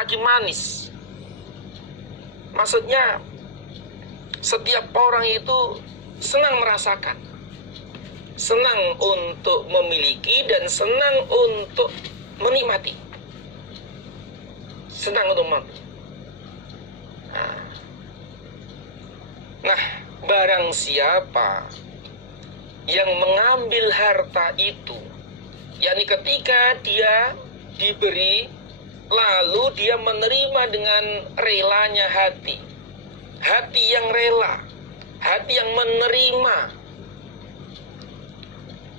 lagi manis. Maksudnya setiap orang itu senang merasakan, senang untuk memiliki dan senang untuk menikmati, senang untuk Nah, barang siapa yang mengambil harta itu, yakni ketika dia diberi, lalu dia menerima dengan relanya hati yang rela, hati yang menerima,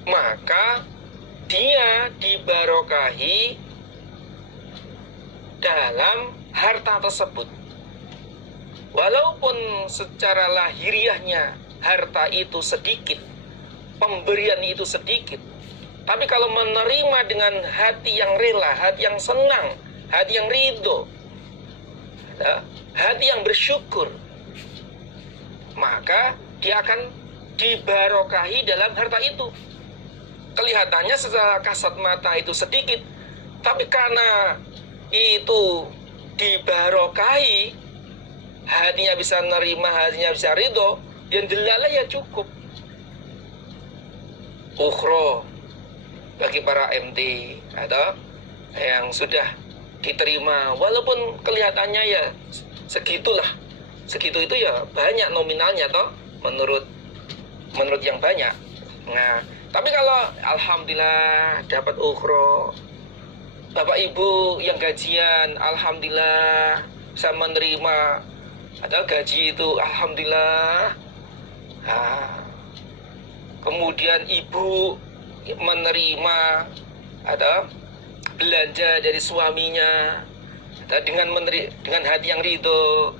maka dia dibarokahi dalam harta tersebut. Walaupun secara lahiriahnya harta itu sedikit, pemberian itu sedikit, tapi kalau menerima dengan hati yang rela, hati yang senang, hati yang ridho, hati yang bersyukur, maka dia akan dibarokahi dalam harta itu. Kelihatannya secara kasat mata itu sedikit, tapi karena itu dibarokahi, hatinya bisa nerima, hatinya bisa ridho, yang delala ya cukup. Ukhro bagi para MT atau yang sudah diterima, walaupun kelihatannya ya segitulah, segitu itu ya banyak nominalnya toh, menurut yang banyak. Nah, tapi kalau alhamdulillah dapat ukhro, Bapak Ibu yang gajian, alhamdulillah bisa menerima ada gaji itu, alhamdulillah. Kemudian ibu menerima ada belanja dari suaminya, dengan hati yang ridho,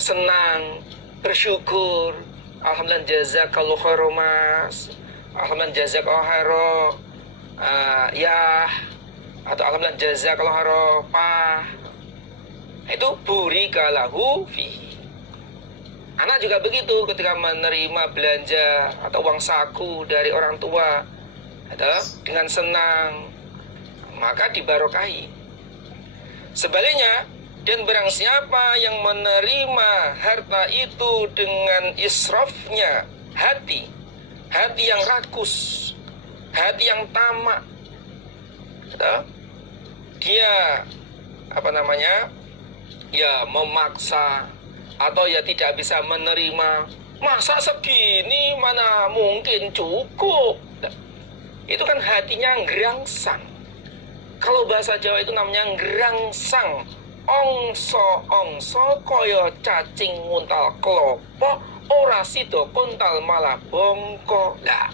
senang, bersyukur, alhamdulillah jazakallahu khairan mas, alhamdulillah jazakallahu khairan ya, atau alhamdulillah jazakallahu khairan pak. Itu burika lahu fihi. Anak juga begitu, ketika menerima belanja atau uang saku dari orang tua adalah dengan senang, maka dibarokahi. Sebaliknya, dan barang siapa yang menerima harta itu dengan israfnya hati yang rakus, hati yang tamak, dia ya memaksa atau ya tidak bisa menerima, masa segini mana mungkin cukup. Itu kan hatinya ngerangsang. Kalau bahasa Jawa itu namanya ngerangsang. Ongso koyo cacing nguntal klopo, ora sida kuntal malah bongko. Lah,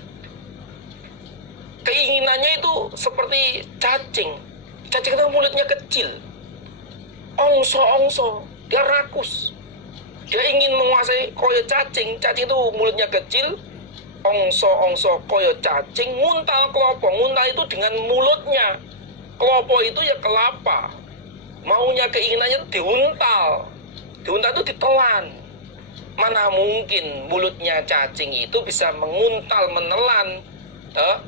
keinginannya itu seperti cacing. Cacing itu mulutnya kecil. Ongso, dia rakus. Dia ingin menguasai koyo cacing itu mulutnya kecil. Ongso koyo cacing, nguntal klopo. Nguntal itu dengan mulutnya. Klopo itu ya kelapa. Maunya, keinginannya itu diuntal. Diuntal itu ditelan. Mana mungkin mulutnya cacing itu bisa menguntal, menelan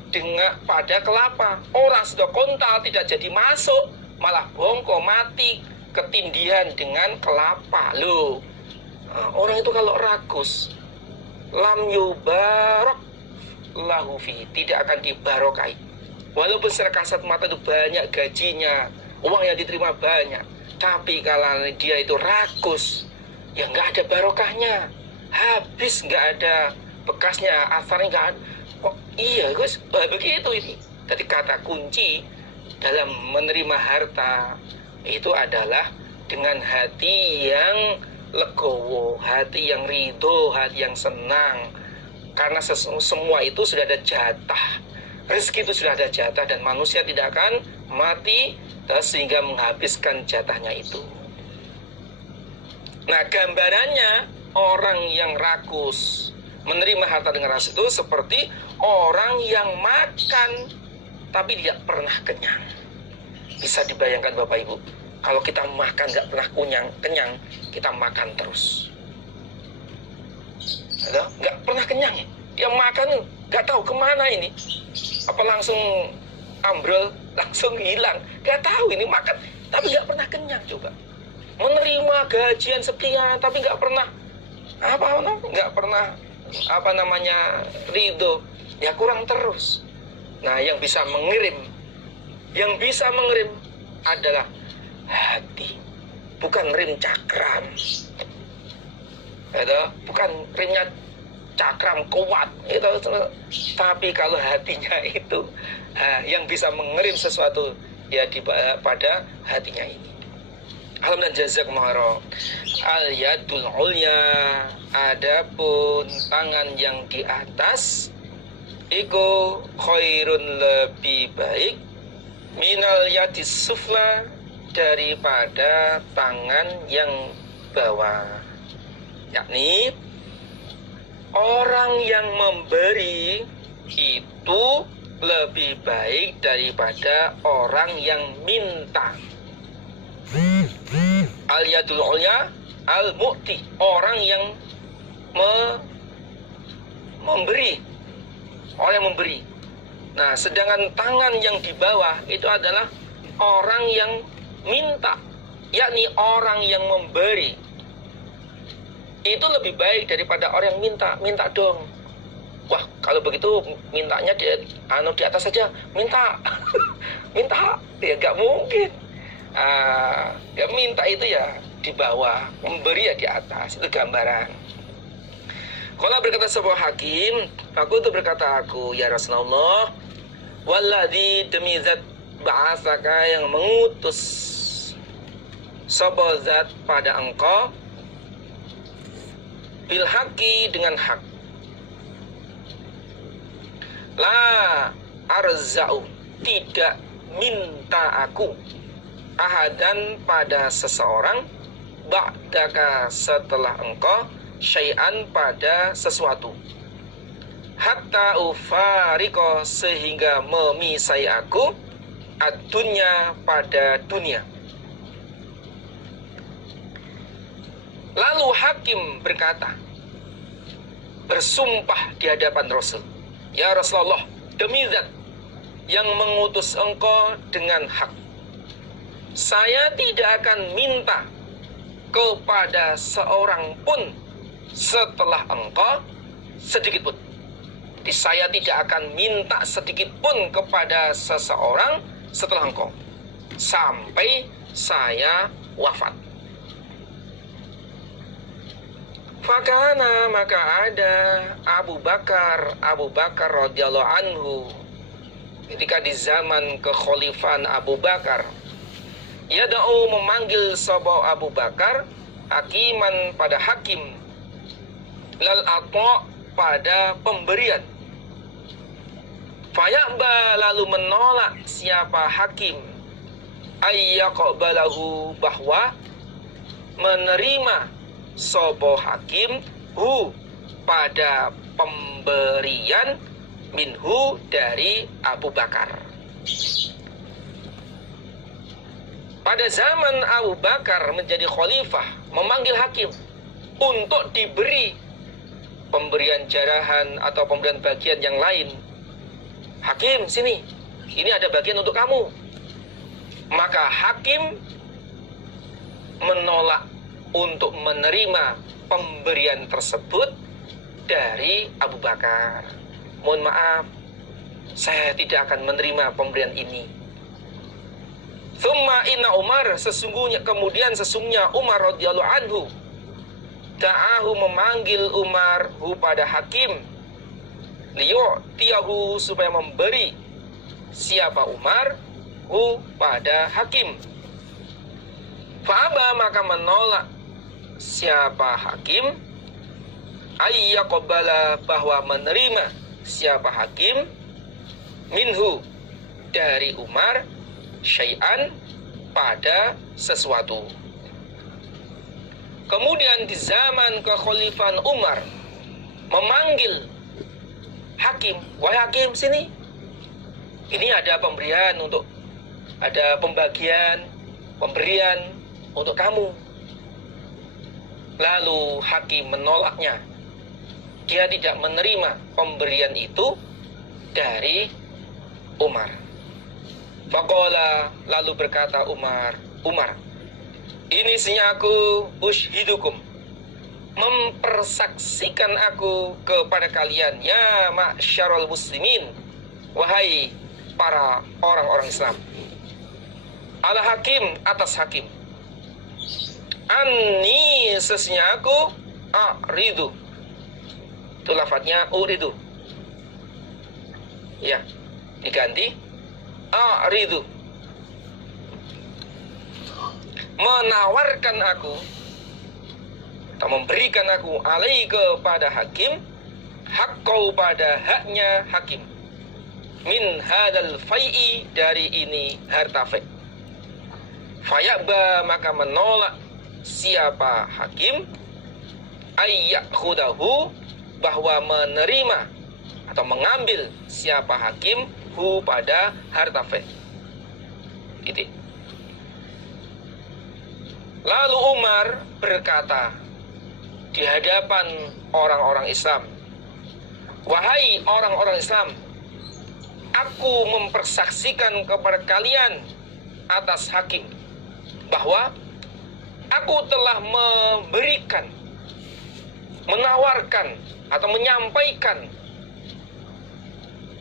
dengan pada kelapa. Orang sudah kontal tidak jadi masuk, malah bongko, mati, ketindihan dengan kelapa. Loh, orang itu kalau rakus, lam yubarok lahu fi, tidak akan dibarokai. Walaupun secara kasat mata itu banyak gajinya, uang yang diterima banyak, tapi kalau dia itu rakus, ya nggak ada barokahnya, habis, nggak ada bekasnya, asarnya nggak ada. Kok iya Gus, begitu ini. Jadi kata kunci dalam menerima harta itu adalah dengan hati yang legowo, hati yang ridho, hati yang senang. Karena semua itu sudah ada jatah, rezeki itu sudah ada jatah, dan manusia tidak akan mati sehingga menghabiskan jatahnya itu. Nah, gambarannya orang yang rakus menerima harta dengan rakus itu seperti orang yang makan tapi tidak pernah kenyang. Bisa dibayangkan Bapak Ibu, kalau kita makan nggak pernah kenyang, kita makan terus. Nggak pernah kenyang ya. Dia makan nggak tahu kemana ini. Apa langsung ambrol, langsung hilang. Nggak tahu ini makan. tapi nggak pernah kenyang coba. Menerima gajian sekian, tapi nggak pernah ridho, ya kurang terus. Nah, yang bisa mengirim adalah hati, bukan rim cakram. Bukan rimnya cakram kuat itu, tapi kalau hatinya itu yang bisa mengirim sesuatu ya pada hatinya ini. Alhamdulillah, jazakumullah. Al-yadul ulya, adapun tangan yang di atas iku khairun, lebih baik, minal yadis sufla, daripada tangan yang bawah. Yakni orang yang memberi itu lebih baik daripada orang yang minta. Al-yadul ulya al-mu'ti, orang yang memberi, orang yang memberi. Nah, sedangkan tangan yang di bawah itu adalah orang yang minta, yakni orang yang memberi itu lebih baik daripada orang yang minta dong. Wah, kalau begitu mintanya di atas saja, minta ya nggak mungkin. Ya minta itu ya di bawah, memberi ya di atas. Itu gambaran. Kalau berkata sebuah hakim, ya Rasulullah, walladzi, demi zat ba'asaka, yang mengutus sebuah zat pada engkau, bil haqi, dengan hak, la arza'u, tidak minta aku, ahadan, pada seseorang, ba'daka, setelah engkau, syai'an, pada sesuatu, hatta ufariko, sehingga memisai aku, ad-dunya, pada dunia. Lalu hakim berkata, bersumpah di hadapan Rasul, ya Rasulullah, demi zat yang mengutus engkau dengan hak, saya tidak akan minta kepada seorang pun setelah engkau sedikit pun. Jadi saya tidak akan minta sedikit pun kepada seseorang setelah engkau sampai saya wafat. Fakana, maka ada Abu Bakar radhiyallahu anhu ketika di zaman kekhalifahan Abu Bakar, yada'u, memanggil sapa Abu Bakar, hakiman, pada hakim, lal ato, pada pemberian. Faya'ba, lalu menolak siapa hakim, ayyaqbalahu, bahwa menerima sapa hakim, hu, pada pemberian, minhu, dari Abu Bakar. Pada zaman Abu Bakar menjadi khalifah, memanggil hakim untuk diberi pemberian jarahan atau pemberian bagian yang lain. Hakim, sini, ini ada bagian untuk kamu. Maka hakim menolak untuk menerima pemberian tersebut dari Abu Bakar. Mohon maaf, saya tidak akan menerima pemberian ini. Tsumma inna Umar, sesungguhnya Umar radhiyallahu anhu, da'ahu, memanggil Umar, hu, pada hakim, liyu'tiyahu, supaya memberi siapa Umar, hu, pada hakim. Fa'aba, maka menolak siapa hakim, ayyaqbala, bahwa menerima siapa hakim, minhu, dari Umar, syai'an, pada sesuatu. Kemudian di zaman kekhalifahan Umar, memanggil hakim, wahai hakim, sini, ini ada pemberian untuk, ada pemberian untuk kamu. Lalu hakim menolaknya, dia tidak menerima pemberian itu dari Umar. Faqala, lalu berkata Umar, Umar, ini sesungguhnya aku ushidukum, mempersaksikan aku kepada kalian, ya ma'syarul muslimin, wahai para orang-orang Islam, ala hakim, atas hakim, anni sesungguhnya aku a'ridu, itu lafadznya uridu ya, diganti a'ridu, menawarkan aku atau memberikan aku alai kepada hakim, hakkau pada haknya hakim, min hadal fai'i, dari ini harta fai'. Fayaba, maka menolak siapa hakim, ayyakhudahu, bahwa menerima atau mengambil siapa hakim hu, pada harta fai'. Gitu. Lalu Umar berkata di hadapan orang-orang Islam, wahai orang-orang Islam, aku mempersaksikan kepada kalian atas hakim bahwa aku telah memberikan, menawarkan atau menyampaikan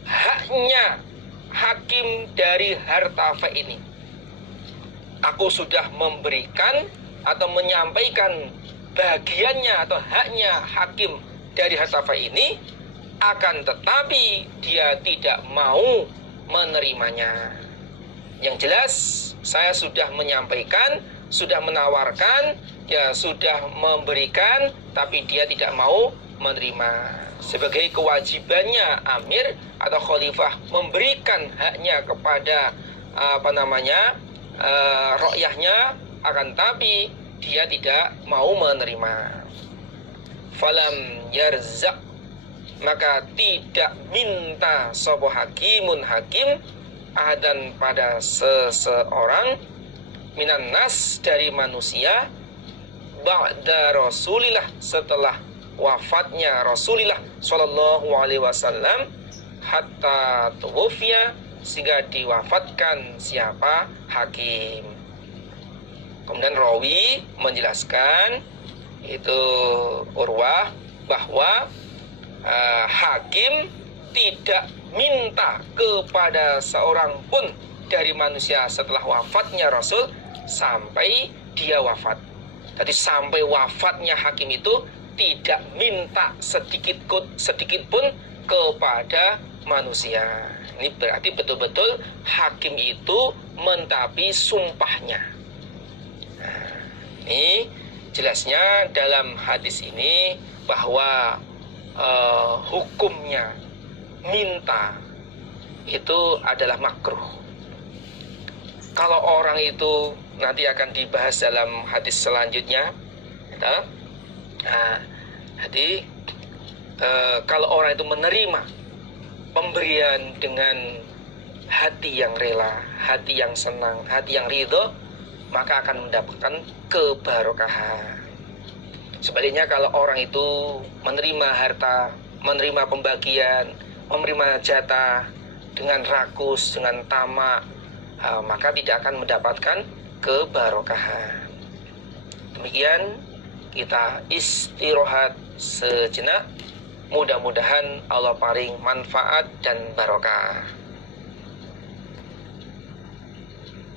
haknya hakim dari harta fai' ini. Aku sudah memberikan atau menyampaikan bagiannya atau haknya hakim dari harta fai' ini, akan tetapi dia tidak mau menerimanya. Yang jelas saya sudah menyampaikan, sudah menawarkan, ya sudah memberikan, tapi dia tidak mau menerima. Sebagai kewajibannya amir atau khalifah memberikan haknya kepada rakyahnya, akan tapi dia tidak mau menerima. Falam yarzaq, maka tidak minta sapa hakimun hakim, adan pada seseorang, minan nas dari manusia, ba'da Rasulillah, setelah wafatnya Rasulullah sallallahu alaihi wasallam, hatta tuwfiya, sehingga diwafatkan siapa hakim. Kemudian rawi menjelaskan, itu Urwah, bahwa hakim tidak minta kepada seorang pun dari manusia setelah wafatnya Rasul sampai dia wafat. Jadi sampai wafatnya hakim itu tidak minta sedikit pun kepada manusia. Ini berarti betul-betul hakim itu mentaati sumpahnya. Nah, ini jelasnya dalam hadis ini bahwa hukumnya minta itu adalah makruh. Kalau orang itu nanti akan dibahas dalam hadis selanjutnya. Nah, jadi kalau orang itu menerima pemberian dengan hati yang rela, hati yang senang, hati yang ridho, maka akan mendapatkan keberkahan. Sebaliknya kalau orang itu menerima harta, menerima pembagian, menerima jatah dengan rakus, dengan tamak, maka tidak akan mendapatkan keberkahan. Demikian kita istirahat sejenak. Mudah-mudahan Allah paring manfaat dan barokah.